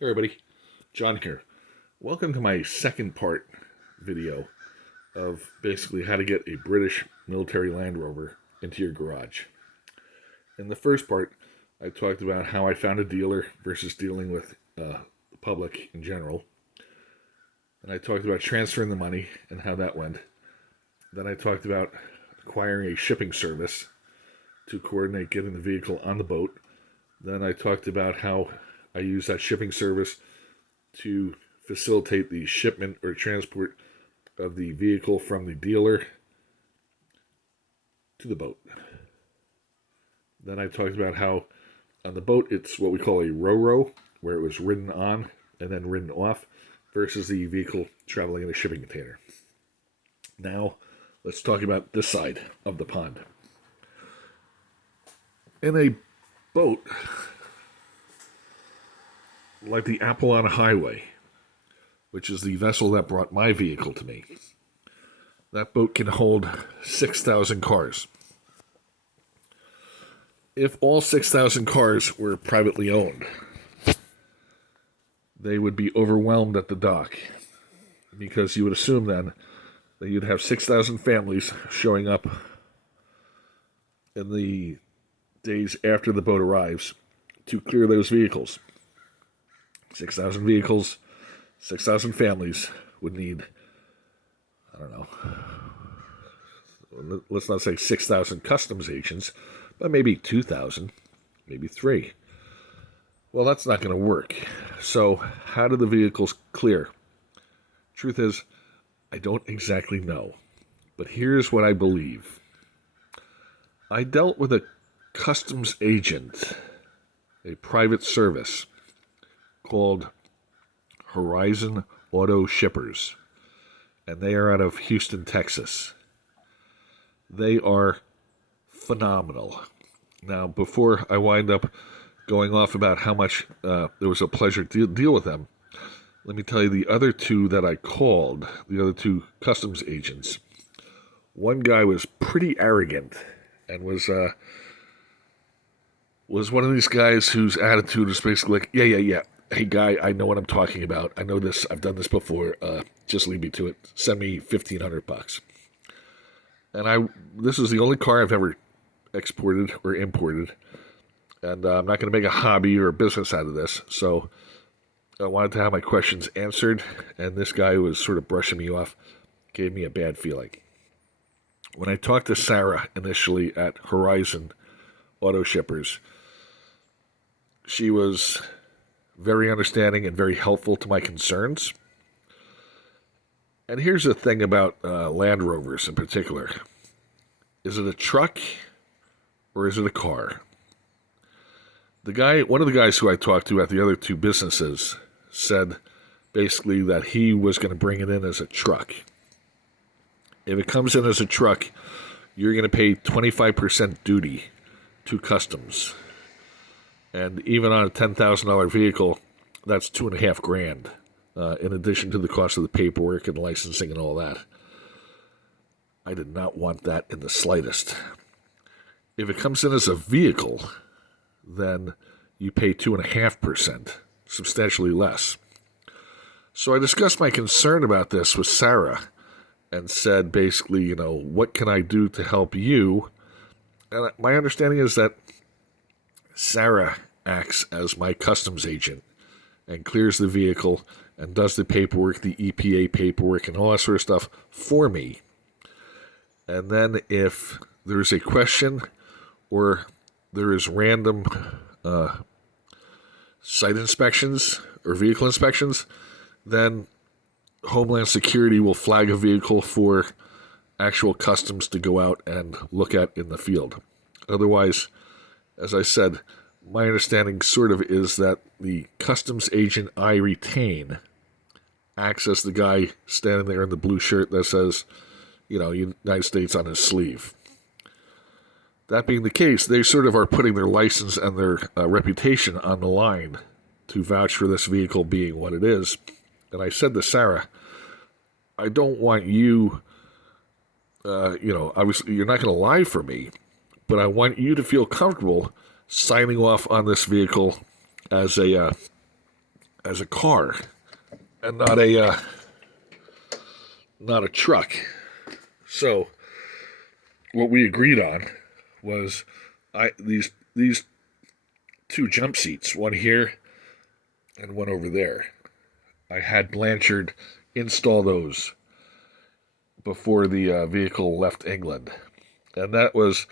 Hey everybody, John here. Welcome to my second part video of basically how to get a British military Land Rover into your garage. In the first part, I talked about how I found a dealer versus dealing with the public in general. And I talked about transferring the money and how that went. Then I talked about acquiring a shipping service to coordinate getting the vehicle on the boat. Then I talked about how I use that shipping service to facilitate the shipment or transport of the vehicle from the dealer to the boat. Then I talked about how on the boat it's what we call a row, where it was ridden on and then ridden off, versus the vehicle traveling in a shipping container. Now, let's talk about this side of the pond. In a boat, like the Apple on a Highway, which is the vessel that brought my vehicle to me, that boat can hold 6,000 cars. If all 6,000 cars were privately owned, they would be overwhelmed at the dock, because you would assume then that you'd have 6,000 families showing up in the days after the boat arrives to clear those vehicles. 6,000 vehicles, 6,000 families would need, I don't know, let's not say 6,000 customs agents, but maybe 2,000, maybe 3. Well, that's not going to work. So how do the vehicles clear? Truth is, I don't exactly know. But here's what I believe. I dealt with a customs agent, a private service, called Horizon Auto Shippers, and they are out of Houston, Texas. They are phenomenal. Now, before I wind up going off about how much it was a pleasure to deal with them, let me tell you the other two that I called, the other two customs agents. One guy was pretty arrogant and was one of these guys whose attitude was basically like, yeah. Hey, guy, I know what I'm talking about. I know this. I've done this before. Just leave me to it. Send me $1,500. And this is the only car I've ever exported or imported. And I'm not going to make a hobby or a business out of this. So I wanted to have my questions answered. And this guy who was sort of brushing me off gave me a bad feeling. When I talked to Sarah initially at Horizon Auto Shippers, she was very understanding and very helpful to my concerns. And here's the thing about Land Rovers in particular. Is it a truck or is it a car? One of the guys who I talked to at the other two businesses said basically that he was going to bring it in as a truck. If it comes in as a truck, you're going to pay 25% duty to customs. And even on a $10,000 vehicle, that's $2,500, in addition to the cost of the paperwork and licensing and all that. I did not want that in the slightest. If it comes in as a vehicle, then you pay 2.5%, substantially less. So I discussed my concern about this with Sarah and said basically, what can I do to help you? And my understanding is that Sarah acts as my customs agent and clears the vehicle and does the paperwork, the EPA paperwork, and all that sort of stuff for me. And then if there's a question or there is random site inspections or vehicle inspections, then Homeland Security will flag a vehicle for actual customs to go out and look at in the field. Otherwise, as I said, my understanding sort of is that the customs agent I retain acts as the guy standing there in the blue shirt that says, United States on his sleeve. That being the case, they sort of are putting their license and their reputation on the line to vouch for this vehicle being what it is. And I said to Sarah, I don't want you, obviously you're not going to lie for me, but I want you to feel comfortable signing off on this vehicle as a as a car and not a truck. So what we agreed on was these two jump seats, one here and one over there. I had Blanchard install those before the vehicle left England. And that was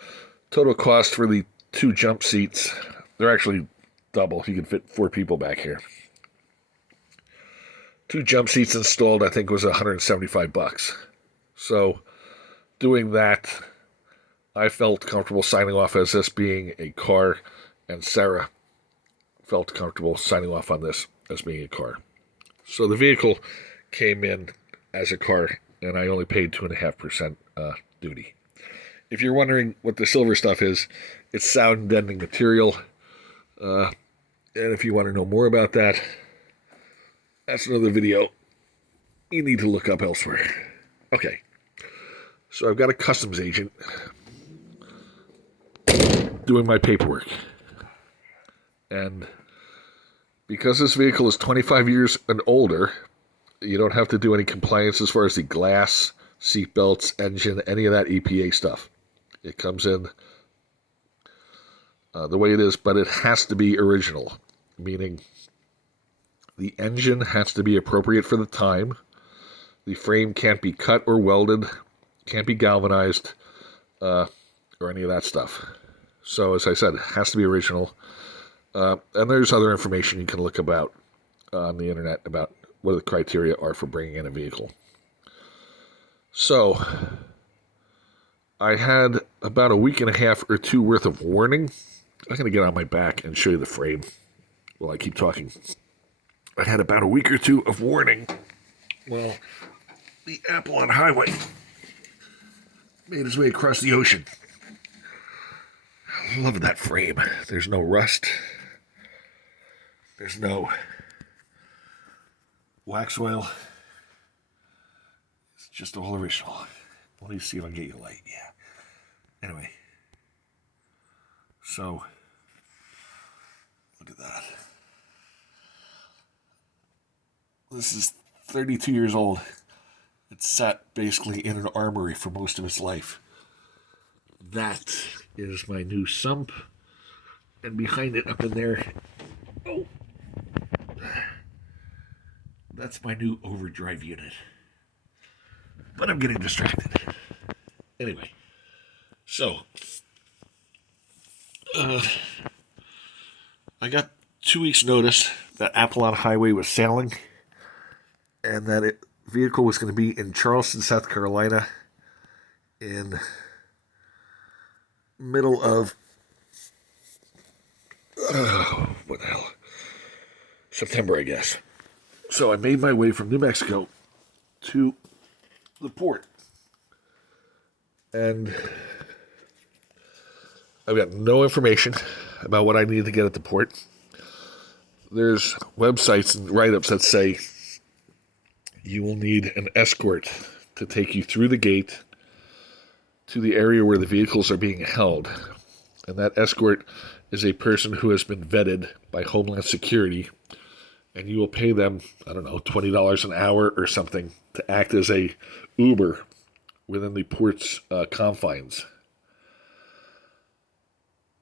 total cost for the two jump seats. They're actually double. You can fit 4 people back here. 2 jump seats installed, I think, was $175. So doing that, I felt comfortable signing off as this being a car, and Sarah felt comfortable signing off on this as being a car. So the vehicle came in as a car, and I only paid 2.5% duty. If you're wondering what the silver stuff is, it's sound deadening material. And if you want to know more about that, that's another video you need to look up elsewhere. Okay, so I've got a customs agent doing my paperwork. And because this vehicle is 25 years and older, you don't have to do any compliance as far as the glass, seat belts, engine, any of that EPA stuff. It comes in the way it is, but it has to be original, meaning the engine has to be appropriate for the time. The frame can't be cut or welded, can't be galvanized, or any of that stuff. So, as I said, it has to be original. And there's other information you can look about on the internet about what the criteria are for bringing in a vehicle. So, I had about a week and a half or 2 worth of warning. I'm going to get on my back and show you the frame while I keep talking. I had about a week or 2 of warning. Well, the Appalachian Highway made its way across the ocean. I love that frame. There's no rust. There's no wax oil. It's just all original. Let me see if I can get you light. Yeah. Anyway. So, look at that. This is 32 years old. It sat basically in an armory for most of its life. That is my new sump. And behind it, up in there, that's my new overdrive unit. But I'm getting distracted. Anyway, so I got 2 weeks' notice that Appalachian Highway was sailing, and that vehicle was going to be in Charleston, South Carolina, in middle of what the hell? September, I guess. So I made my way from New Mexico to the port. And I've got no information about what I need to get at the port. There's websites and write-ups that say you will need an escort to take you through the gate to the area where the vehicles are being held. And that escort is a person who has been vetted by Homeland Security, and you will pay them, I don't know, $20 an hour or something to act as a Uber within the port's confines.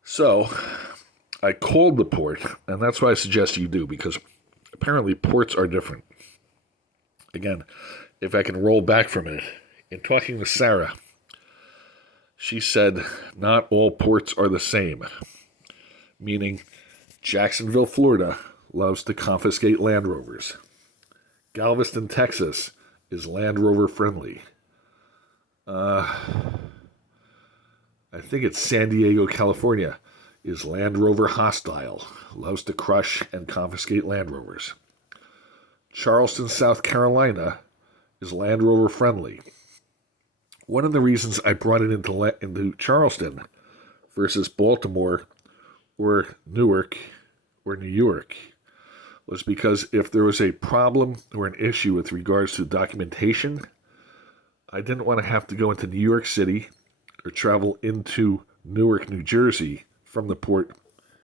So I called the port, and that's what I suggest you do, because apparently ports are different. Again, if I can roll back from it, in talking to Sarah, she said not all ports are the same, meaning Jacksonville, Florida loves to confiscate Land Rovers. Galveston, Texas is Land Rover friendly. I think it's San Diego, California is Land Rover hostile, loves to crush and confiscate Land Rovers. Charleston, South Carolina is Land Rover friendly. One of the reasons I brought it into Charleston versus Baltimore or Newark or New York was because if there was a problem or an issue with regards to documentation, I didn't want to have to go into New York City or travel into Newark, New Jersey from the port